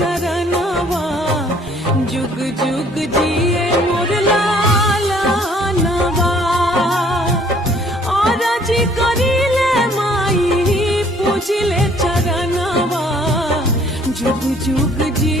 चरणवा जुग जुग जिए मोर लालनवा और जी करिले माई पूजिले चरणवा जुग जुग जी